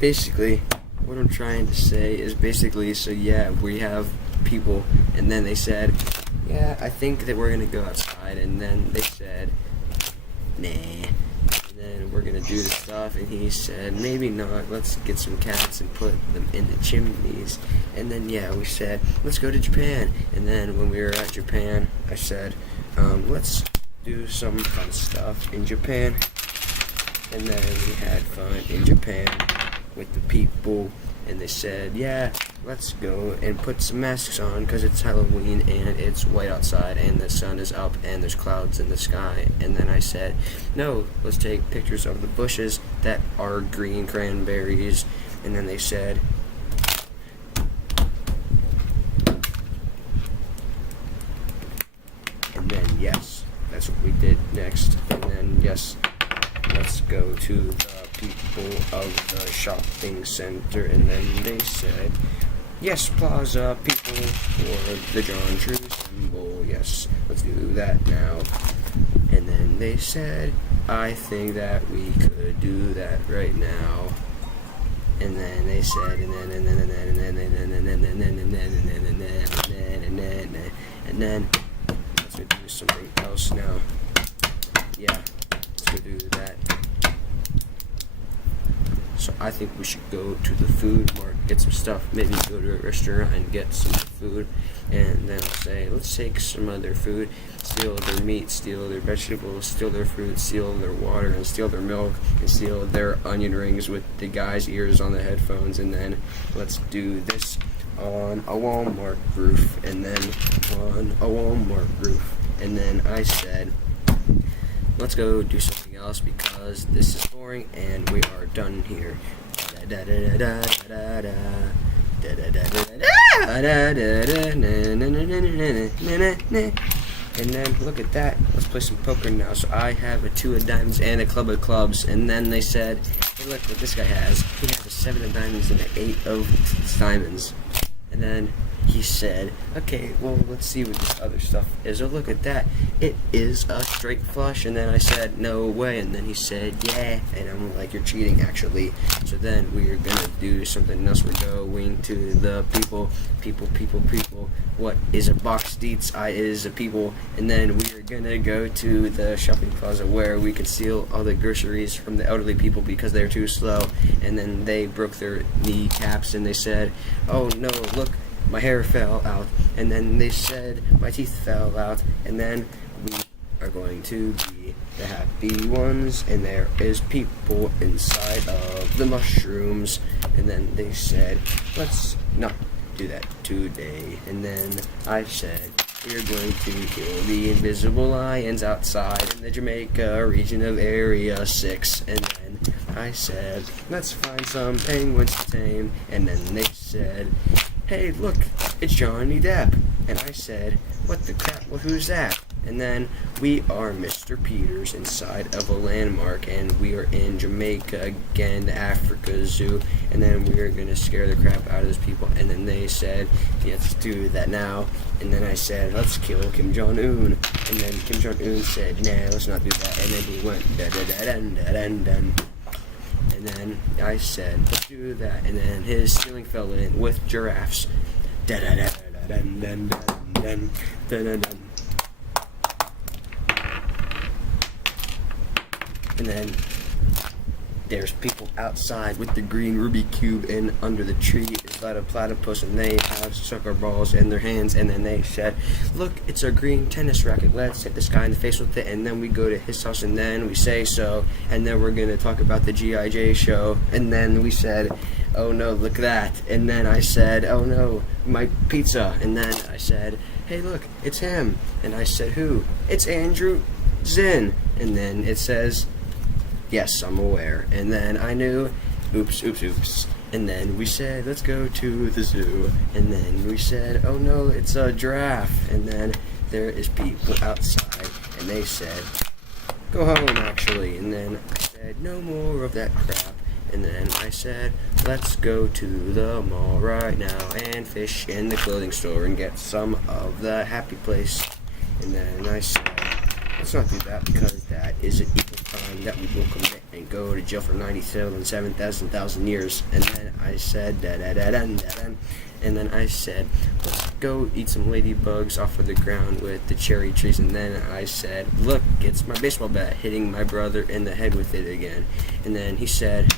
basically, what I'm trying to say is basically, so yeah, we have people, and then they said, yeah, I think that we're gonna go outside, and then they said, nah, and then we're gonna do the stuff, and he said, maybe not, let's get some cats and put them in the chimneys, and then yeah, we said, let's go to Japan, and then when we were at Japan, I said, let's do some fun stuff in Japan, and then we had fun in Japan with the people, and they said, yeah, let's go and put some masks on because it's Halloween and it's white outside and the sun is up and there's clouds in the sky. And then I said, no, let's take pictures of the bushes that are green cranberries. And then they said, and then yes, that's what we did next. And then yes, let's go to the people of the shopping center, and then they said, yes, plaza people for the John True symbol, yes, let's do that now. And then they said, I think that we could do that right now. And then they said, and then let's go do something else now. Yeah, let's go do that. So I think we should go to the food market, get some stuff, maybe go to a restaurant and get some food, and then I'll say, let's take some of their food, steal their meat, steal their vegetables, steal their fruit, steal their water, and steal their milk, and steal their onion rings with the guy's ears on the headphones, and then let's do this on a Walmart roof, and then on a Walmart roof, and then I said, let's go do something else because this is boring and we are done here. And then look at that, let's play some poker now. So I have a 2 of diamonds and a club of clubs, and then they said, hey, look what this guy has. He has a 7 of diamonds and an 8 of diamonds. And then he said, okay, well, let's see what this other stuff is. Oh, look at that. It is a straight flush. And then I said, no way. And then he said, yeah. And I'm like, you're cheating, actually. So then we're going to do something else. We're going to the people. What is a box deets? I is a people. And then we are going to go to the shopping plaza where we could steal all the groceries from the elderly people because they're too slow. And then they broke their kneecaps and they said, oh, no, look. My hair fell out, and then they said my teeth fell out, and then we are going to be the happy ones, and there is people inside of the mushrooms, and then they said, let's not do that today, and then I said, we are going to kill the invisible lions outside in the Jamaica region of Area 6, and then I said, let's find some penguins to tame, and then they said, hey, look, it's Johnny Depp. And I said, what the crap, well, who's that? And then we are Mr. Peters inside of a landmark, and we are in Jamaica again, the Africa Zoo, and then we are going to scare the crap out of those people. And then they said, yeah, let's do that now. And then I said, let's kill Kim Jong-un. And then Kim Jong-un said, nah, let's not do that. And then he went, da-da-da-dun-da-dun-dun. And then I said, let's do that. And then his ceiling fell in with giraffes. Da-da-da-da-dun-dun-dun-dun. Da-da-dun. And then there's people outside with the green Rubik cube, and under the tree is a platypus, and they have soccer balls in their hands. And then they said, look, it's a green tennis racket, let's hit this guy in the face with it. And then we go to his house, and then we say so, and then we're going to talk about the G.I. Jane show. And then we said, oh no, look at that. And then I said, oh no, my pizza. And then I said, hey look, it's him. And I said, who? It's Andrew Zinn. And then it says, yes, I'm aware. And then I knew, oops. And then we said, let's go to the zoo. And then we said, oh no, it's a giraffe. And then there is people outside, and they said, go home, actually. And then I said, no more of that crap. And then I said, let's go to the mall right now and fish in the clothing store and get some of the happy place. And then I said, let's not do that because that is an equal crime that we will commit and go to jail for 97,000 years. And then I said, da-da-da-dun-da-dun. And then I said, let's go eat some ladybugs off of the ground with the cherry trees. And then I said, look, it's my baseball bat hitting my brother in the head with it again. And then he said,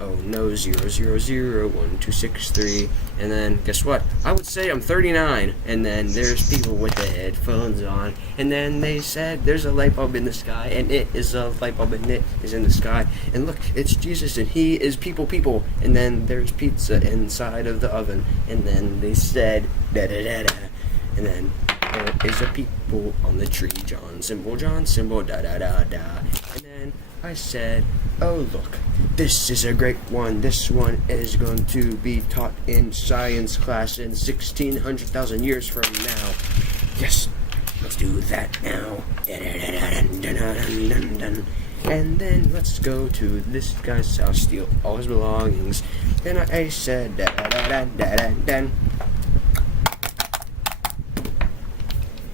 oh no, 0001263. And then guess what? I would say I'm 39. And then there's people with the headphones on. And then they said there's a light bulb in the sky, and it is a light bulb, and it is in the sky. And look, it's Jesus, and he is people. And then there's pizza inside of the oven. And then they said da da da da. And then there is a people on the tree. John symbol, da da da da. And then I said, oh look, this is a great one. This one is going to be taught in science class in 1,600,000 years from now. Yes, let's do that now. And then let's go to this guy's house, steal all his belongings. Then I said,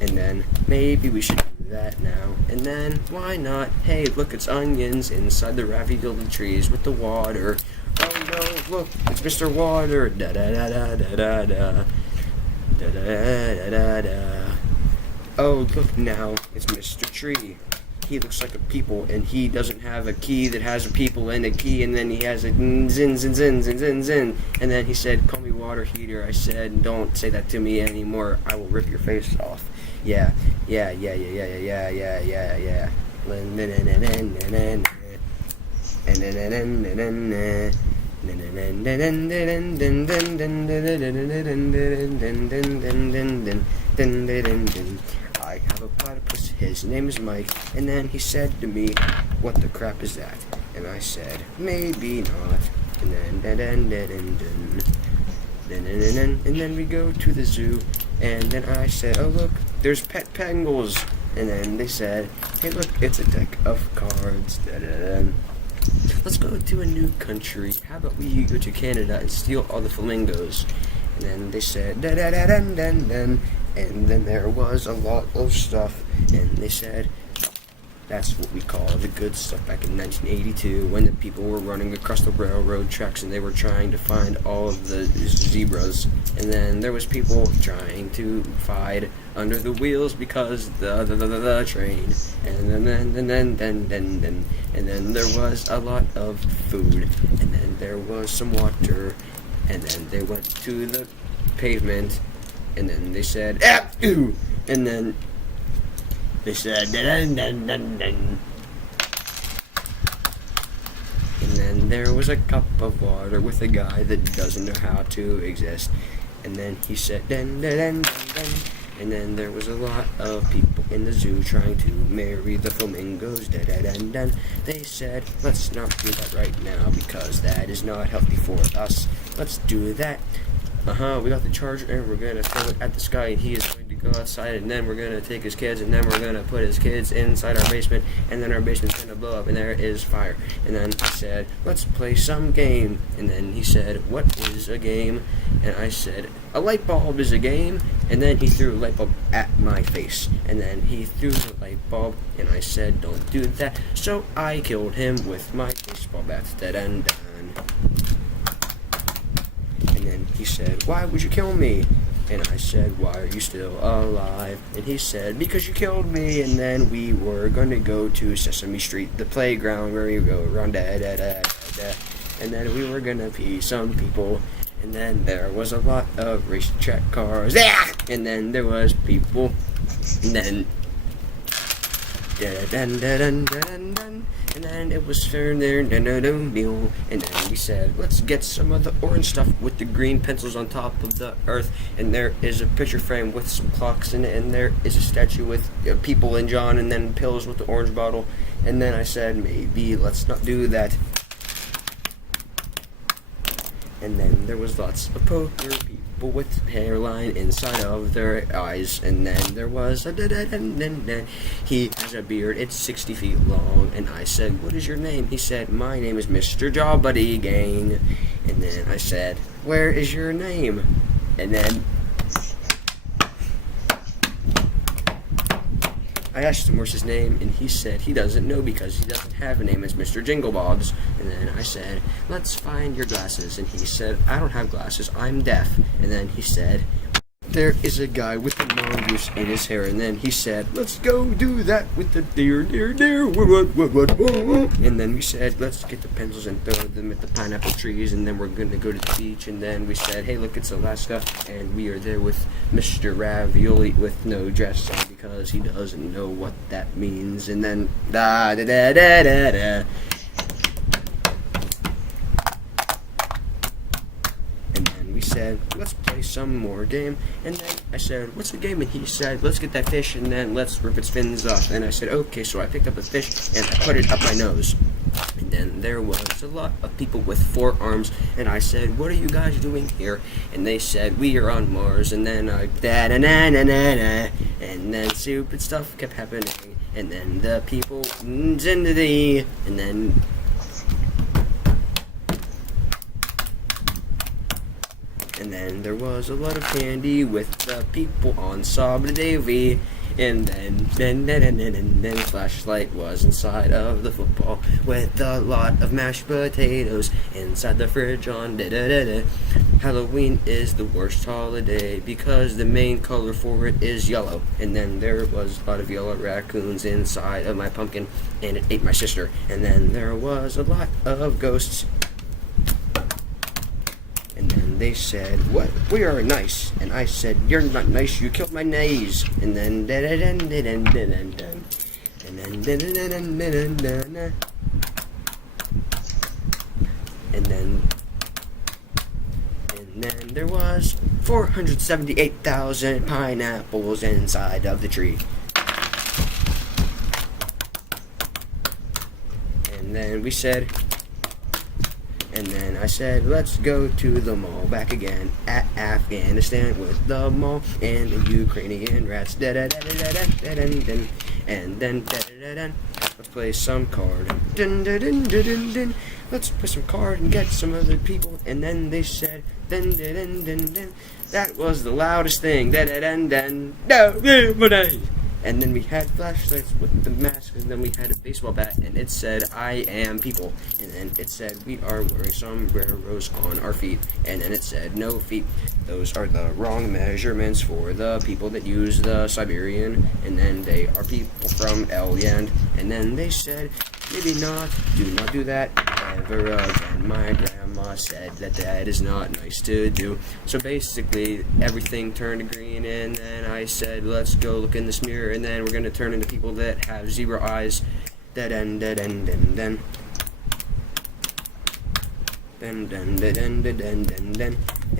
and then maybe we should do that now. And then why not? Hey, look, it's onions inside the ravioli trees with the water. Oh no, look, it's Mr. Water. Da da da da da da da da da da da. Oh, look now, it's Mr. Tree. He looks like a people, and he doesn't have a key that has a people and a key, and then he has a zin zin zin zin zin zin. And then he said, call me water heater. I said, don't say that to me anymore. I will rip your face off. Yeah. I have a platypus, his name is Mike, and then he said to me, what the crap is that? And I said, maybe not. And then we go to the zoo, and then I said, oh look, there's pet pangolins. And then they said, hey look, it's a deck of cards. Let's go to a new country. How about we go to Canada and steal all the flamingos? And then they said, and then there was a lot of stuff, and they said, that's what we call the good stuff back in 1982 when the people were running across the railroad tracks and they were trying to find all of the zebras. And then there was people trying to hide under the wheels because the train. And then there was a lot of food, and then there was some water, and then they went to the pavement, and then they said, ooh, and then they said, and then there was a cup of water with a guy that doesn't know how to exist. And then he said, and then there was a lot of people in the zoo trying to marry the flamingos. They said, let's not do that right now because that is not healthy for us. Let's do that. We got the charger, and we're gonna throw it at the sky, and he is going to go outside, and then we're gonna take his kids, and then we're gonna put his kids inside our basement, and then our basement's gonna blow up, and there is fire. And then I said, let's play some game. And then he said, what is a game? And I said, a light bulb is a game. And then he threw a light bulb at my face, and then he threw the light bulb, and I said, don't do that. So I killed him with my baseball bat. And then he said, why would you kill me? And I said, why are you still alive? And he said, because you killed me. And then we were going to go to Sesame Street, the playground where you go around, and then we were going to pee some people. And then there was a lot of racetrack cars. And then there was people. And then and then it was and then we said, let's get some of the orange stuff with the green pencils on top of the earth. And there is a picture frame with some clocks in it, and there is a statue with people and John, and then pills with the orange bottle. And then I said, maybe let's not do that. And then there was lots of poker people with hairline inside of their eyes. And then there was he has a beard, it's 60 feet long. And I said, what is your name? He said, my name is Mr. Jawbuddy Gang. And then I said, where is your name? And then I asked him where's his name, and he said he doesn't know because he doesn't have a name. It's Mr. Jinglebobs. And then I said, let's find your glasses. And he said, I don't have glasses, I'm deaf. And then he said, there is a guy with a mongoose in his hair. And then he said, let's go do that with the deer. And then we said, let's get the pencils and throw them at the pineapple trees. And then we're going to go to the beach. And then we said, hey, look, it's Alaska. And we are there with Mr. Ravioli with no dress on because he doesn't know what that means. And then, da da da da da da. We said, let's play some more game. And then I said, what's the game? And he said, let's get that fish and then let's rip its fins off. And I said, okay. So I picked up a fish and I put it up my nose. And then there was a lot of people with 4 arms. And I said, what are you guys doing here? And they said, we are on Mars. And then I da-da-na-na-na-na. And then stupid stuff kept happening. And then the people and then And then there was a lot of candy with the people on Sabra Davy. And then flashlight was inside of the football with a lot of mashed potatoes inside the fridge on da-da-da-da. Halloween is the worst holiday because the main color for it is yellow. And then there was a lot of yellow raccoons inside of my pumpkin and it ate my sister. And then there was a lot of ghosts. And then they said, what? We are nice. And I said, you're not nice, you killed my nose. And then and then there was 478,000 pineapples inside of the tree. And then we said, and then I said, let's go to the mall back again at Afghanistan with the mall and the Ukrainian rats. And then let's play some card. Let's play some card and get some other people. And then they said, that was the loudest thing. And then we had flashlights with the mask, and then we had a baseball bat, and it said, I am people. And then it said, we are wearing sombreros on our feet. And then it said, no feet. Those are the wrong measurements for the people that use the Siberian. And then they are people from Elyand. And then they said, maybe not, do not do that ever again. My grandma said that is not nice to do. So basically, everything turned green, and then I said, let's go look in this mirror, and then we're going to turn into people that have zebra eyes. And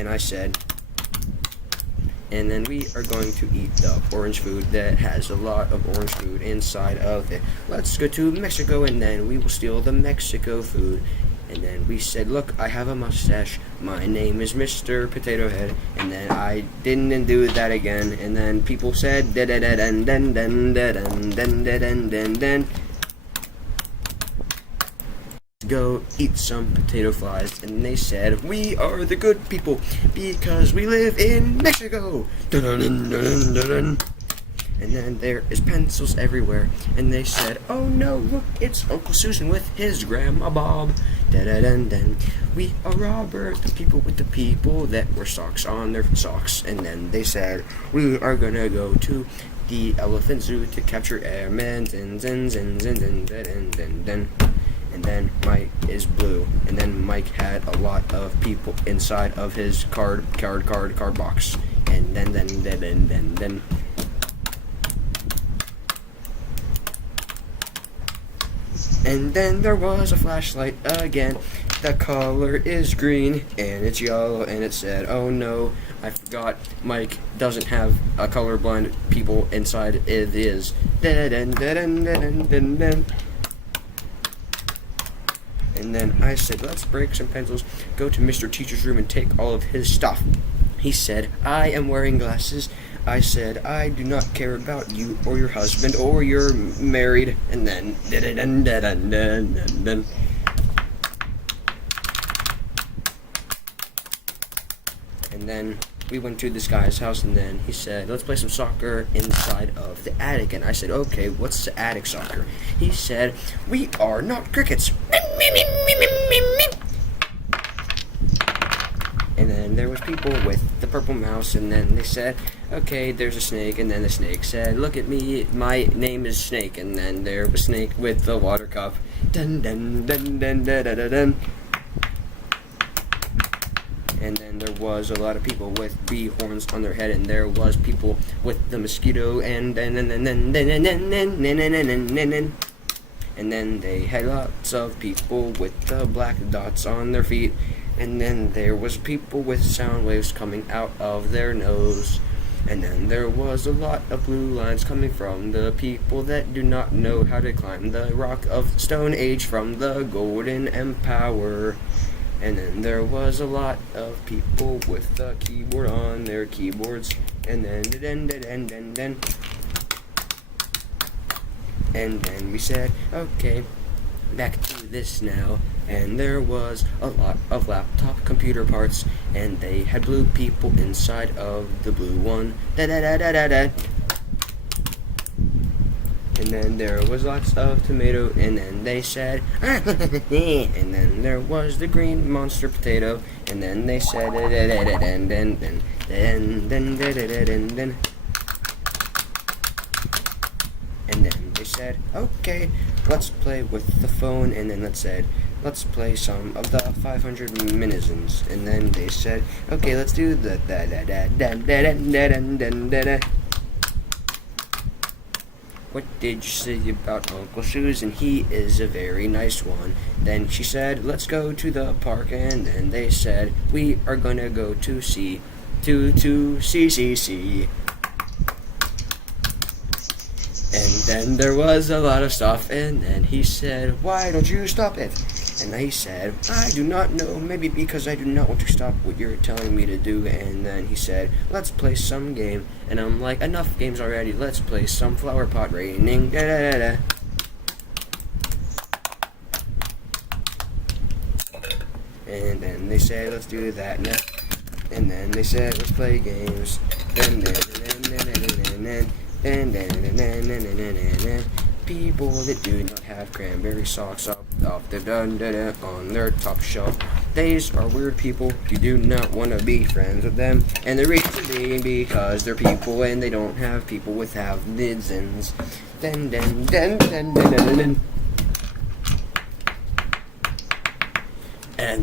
I said, and then we are going to eat the orange food that has a lot of orange food inside of it. Let's go to Mexico, and then we will steal the Mexico food. And then we said, look, I have a mustache. My name is Mr. Potato Head. And then I didn't do that again. And then people said, go eat some potato flies. And they said, we are the good people because we live in Mexico. And then there is pencils everywhere. And they said, oh no, look, it's Uncle Susan with his Grandma Bob. We are Robert, the people with the people that wear socks on their socks. And then they said, we are gonna go to the elephant zoo to capture airmen. And then Mike is blue. And then Mike had a lot of people inside of his card box. And then and then there was a flashlight again. The color is green and it's yellow, and it said, oh no, I forgot Mike doesn't have a colorblind people inside it is. And then I said, let's break some pencils, go to Mr. Teacher's room and take all of his stuff. He said, I am wearing glasses. I said, I do not care about you or your husband or you're married. And then we went to this guy's house, and then he said, let's play some soccer inside of the attic. And I said, okay, what's the attic soccer? He said, we are not crickets. And then there was people with the purple mouse, and then they said, okay, there's a snake. And then the snake said, look at me, my name is Snake. And then there was Snake with the water cup. Dun dun dun dun dun dun dun dun. And then there was a lot of people with bee horns on their head, and there was people with the mosquito, and then they had lots of people with the black dots on their feet, and then there was people with sound waves coming out of their nose, and then there was a lot of blue lines coming from the people that do not know how to climb the rock of Stone Age from the Golden Empower. And then there was a lot of people with the keyboard on their keyboards, and then we said, okay, back to this now. And there was a lot of laptop computer parts, and they had blue people inside of the blue one. And then there was lots of tomato, and then they said, and then there was the green monster potato, and then they said, and then they said, okay, let's play with the phone. And then let's play some of the 500 Minizens. And then they said, okay, let's do the what did you say about Uncle Susan? He is a very nice one. Then she said, let's go to the park. And then they said, we are gonna go to see. And then there was a lot of stuff. And then he said, why don't you stop it? And I said, I do not know, maybe because I do not want to stop what you're telling me to do. And then he said, let's play some game. And I'm like, enough games already, let's play some flower pot raining. Da da da da. And then they said, let's do that now. And then they said, let's play games. People that do not have cranberry socks up off the on their top shelf. These are weird people. You do not want to be friends with them. And the reason being because they're people and they don't have people with have nidzens. And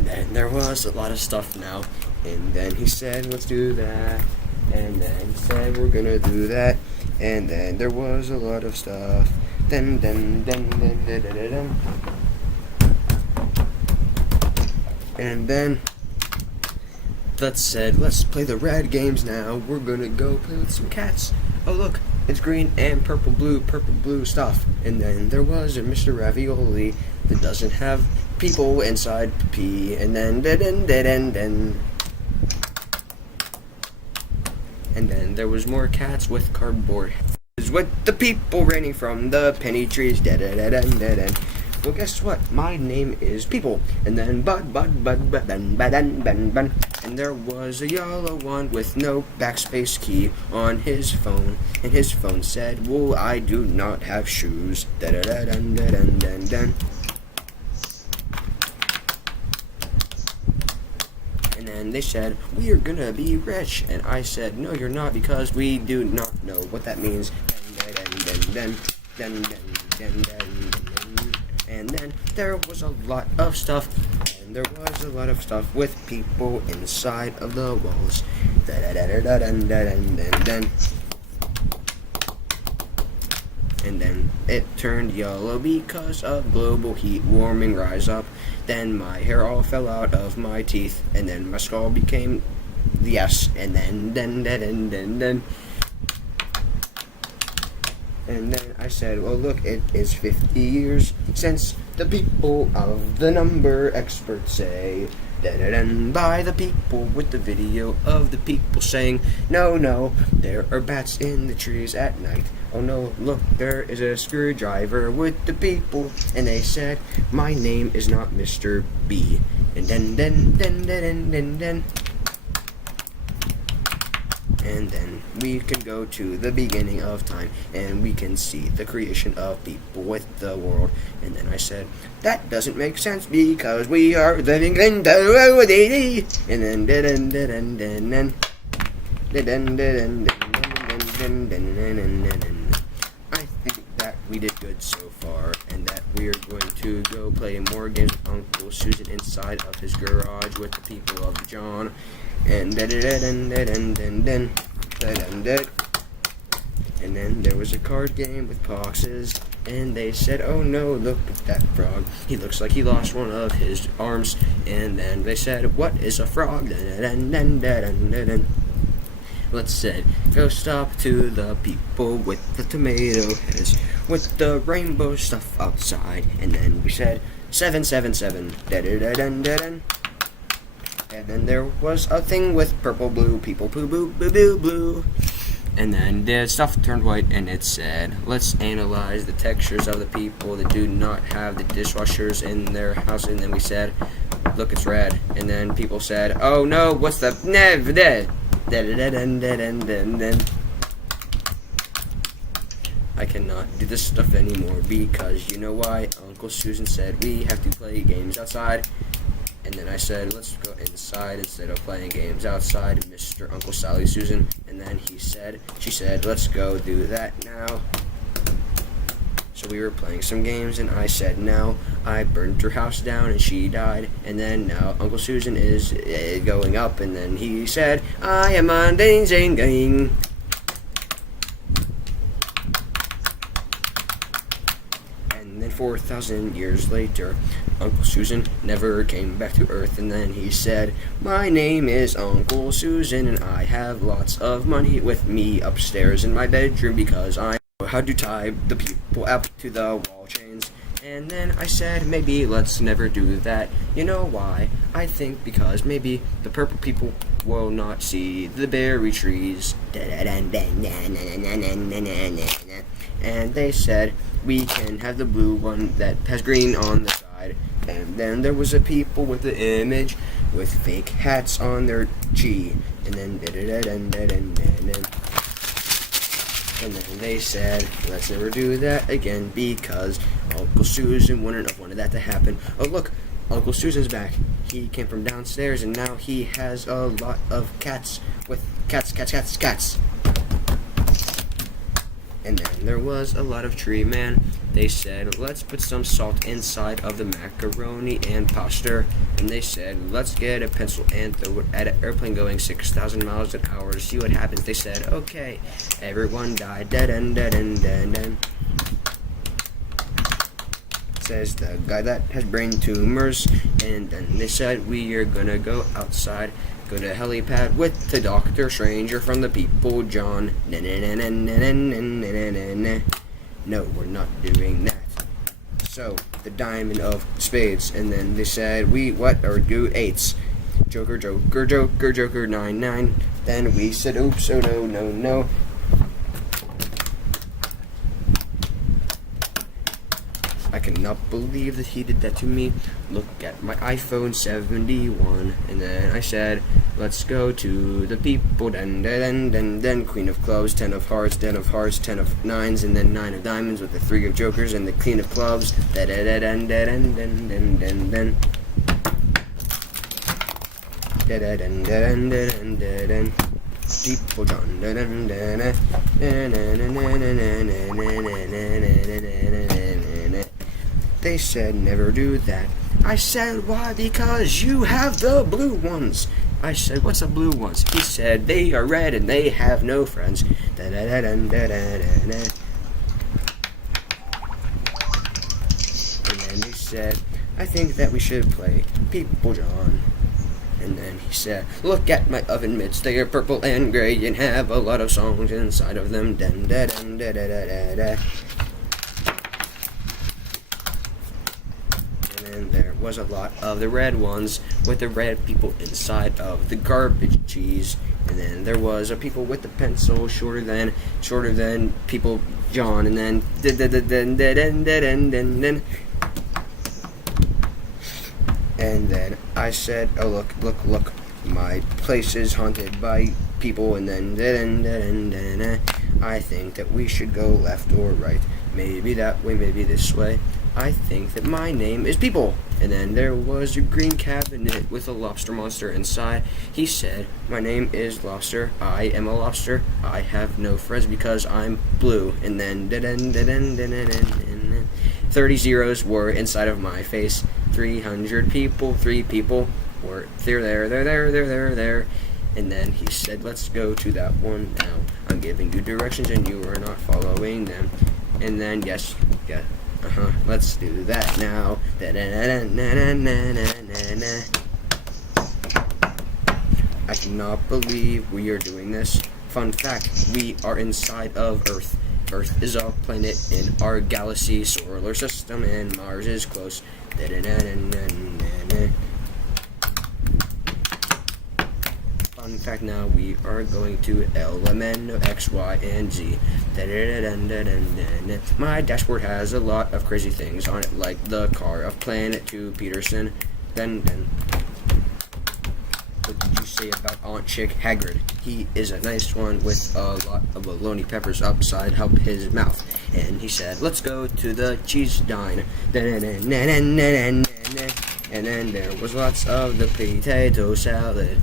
then there was a lot of stuff now. And then he said, let's do that. And then he said, we're gonna do that. And then there was a lot of stuff. And then that said, let's play the rad games now. We're gonna go play with some cats. Oh look, it's green and purple blue stuff. And then there was a Mr. Ravioli that doesn't have people inside P. And then there was more cats with cardboard with the people raining from the penny trees. Well, guess what? My name is People. And then bud. And there was a yellow one with no backspace key on his phone. And his phone said, well, I do not have shoes. And then they said, we are gonna be rich. And I said, no, you're not, because we do not know what that means. And then there was a lot of stuff. And there was a lot of stuff with people inside of the walls. And then it turned yellow because of global heat warming rise up. Then my hair all fell out of my teeth, and then my skull became the S. And then I said, well, look, it is 50 years since the people of the number experts say, by the people with the video of the people saying, no, there are bats in the trees at night. Oh no, look, there is a screwdriver with the people. And they said, my name is not Mr. B. And then. And then we can go to the beginning of time, and we can see the creation of people with the world. And then I said, that doesn't make sense because we are living in the and then I think that we did good so far, and that we're going to go play more games with Uncle Susan inside of his garage with the people of John. And then there was a card game with boxes, and they said, oh no, look at that frog. He looks like he lost one of his arms. And then they said, what is a frog? Let's say, go stop to the people with the tomato heads, with the rainbow stuff outside. And then we said, 777. And then there was a thing with purple, blue, people, poo, boo, boo, boo, blue. And then the stuff turned white, and it said, let's analyze the textures of the people that do not have the dishwashers in their house. And then we said, look, it's red. And then people said, oh no, what's the... I cannot do this stuff anymore because you know why? Uncle Susan said we have to play games outside. And then I said, let's go inside instead of playing games outside, Mr. Uncle Sally Susan. And then she said, let's go do that now. So we were playing some games, and I said, now I burned her house down, and she died. And then now Uncle Susan is going up, and then he said, I am on ding ding ding. And then 4,000 years later, Uncle Susan never came back to Earth, and then he said, my name is Uncle Susan, and I have lots of money with me upstairs in my bedroom because I know how to tie the people up to the wall chains. And then I said, maybe let's never do that. You know why? I think because maybe the purple people will not see the berry trees. And they said, we can have the blue one that has green on the side. And then there was a people with the image with fake hats on their chi. And then they said, let's never do that again because Uncle Susan wouldn't have wanted that to happen. Oh look, Uncle Susan's back. He came from downstairs, and now he has a lot of cats with cats. And then there was a lot of tree man. They said, let's put some salt inside of the macaroni and pasta. And they said, let's get a pencil and throw it at an airplane going 6,000 miles an hour to see what happens. They said, okay. Everyone died. Says the guy that has brain tumors. And then they said, we are gonna go outside, go to helipad with the Doctor Stranger from the people, John. No, we're not doing that. So, the diamond of spades. And then they said, we what or do eights. Joker, 9. Then we said, oops, oh no. I cannot believe that he did that to me. Look at my iPhone 71. And then I said, let's go to the people. Then Queen of Clubs, 10 of Hearts, 10 of Hearts, 10 of Nines, and then 9 of Diamonds with the 3 of Jokers and the Queen of Clubs. People John. They said never do that. I said, why? Because you have the blue ones. I said, what's the blue ones? He said, they are red and they have no friends. And then he said, I think that we should play People John. And then he said, look at my oven mitts, they are purple and gray and have a lot of songs inside of them. And there was a lot of the red ones with the red people inside of the garbage cheese. And then there was a people with the pencil shorter than people John. And then and then I said, oh look, my place is haunted by people, and then I think that we should go left or right. Maybe that way, maybe this way. I think that my name is People. And then there was a green cabinet with a lobster monster inside. He said, my name is Lobster. I am a lobster. I have no friends because I'm blue. And then 30 zeros were inside of my face. 300 people, 3 people were there. And then he said, let's go to that one now. I'm giving you directions and you are not following them. And then, yes, let's do that now. I cannot believe we are doing this. Fun fact, we are inside of Earth. Earth is a planet in our galaxy, solar system, and Mars is close. Fun fact, now we are going to LMN, X, Y, and Z. My dashboard has a lot of crazy things on it, like the car of Planet 2 Peterson. What did you say about Aunt Chick Hagrid? He is a nice one with a lot of bologna peppers upside up his mouth. And he said, let's go to the cheese dine. And then there was lots of the potato salad.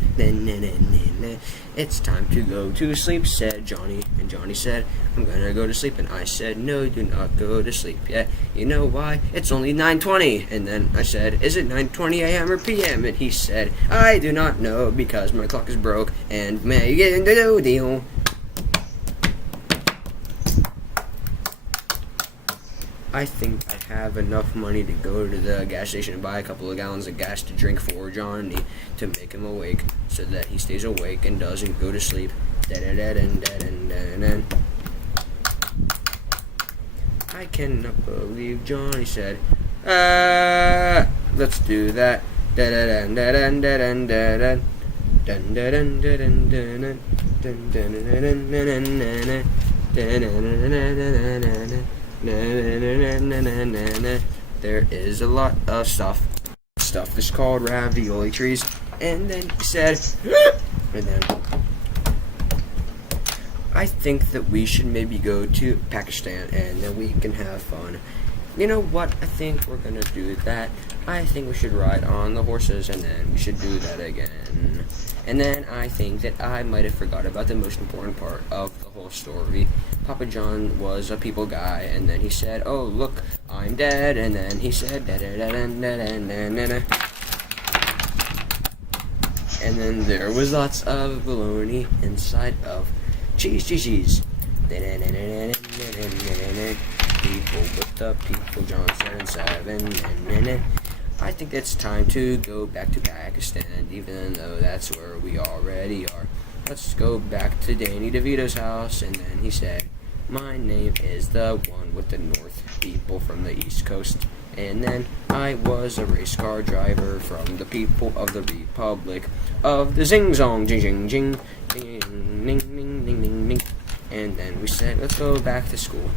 It's time to go to sleep, said Johnny. And Johnny said, I'm gonna go to sleep. And I said, no, do not go to sleep yet. You know why? It's only 9:20. And then I said, is it 9:20 a.m. or p.m.? And he said, I do not know because my clock is broke and may get no deal. I think I have enough money to go to the gas station and buy a couple of gallons of gas to drink for Johnny to make him awake so that he stays awake and doesn't go to sleep. I cannot believe Johnny said, let's do that. There is a lot of stuff that's called ravioli trees. And then he said, and then I think that we should maybe go to Pakistan and then we can have fun. You know what? I think we're gonna do that. I think we should ride on the horses and then we should do that again. And then I think that I might have forgot about the most important part of the whole story. Papa John was a people guy, and then he said, oh, look, I'm dead. And then he said, and then there was lots of bologna inside of cheese. People with the people, John 7. I think it's time to go back to Pakistan, even though that's where we already are. Let's go back to Danny DeVito's house, and then he said, my name is the one with the North, people from the East Coast. And then I was a race car driver from the people of the Republic of the Zing Zong, Jing Jing Jing, ding ding ding ding ding ding. And then we said, let's go back to school.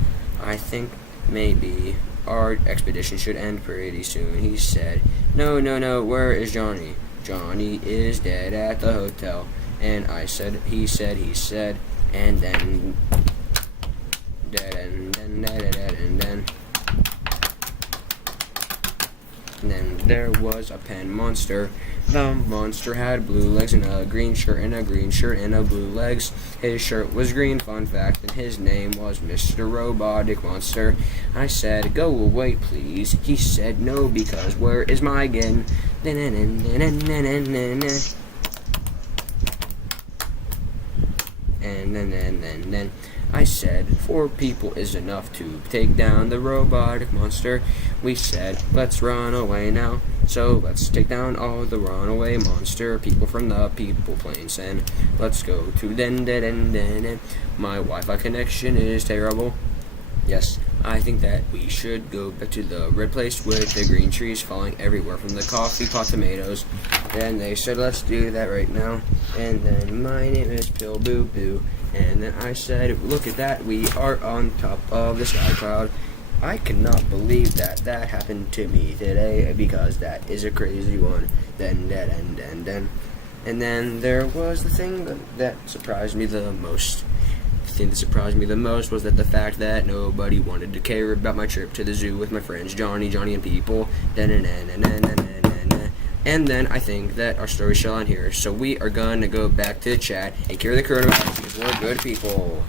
I think maybe our expedition should end pretty soon. He said, no, where is Johnny? Johnny is dead at the hotel. And I said, he said, and then there was a pen monster. The monster had blue legs and a green shirt and a green shirt and a blue legs. His shirt was green, fun fact, and his name was Mr. Robotic Monster. I said, go away, please. He said, no, because where is my gun? And then I said, 4 people is enough to take down the robotic monster. We said, let's run away now. So let's take down all the runaway monster people from the people planes, and let's go to den. My Wi-Fi connection is terrible. Yes, I think that we should go back to the red place with the green trees falling everywhere from the coffee pot tomatoes. Then they said, let's do that right now. And then my name is Pill Boo Boo. And then I said, look at that, we are on top of the sky cloud. I cannot believe that happened to me today, because that is a crazy one. Then. And then there was the thing that surprised me the most. The thing that surprised me the most was that the fact that nobody wanted to care about my trip to the zoo with my friends Johnny, and people. And then I think that our story shall end here. So we are gonna go back to chat and cure the coronavirus because we're good people.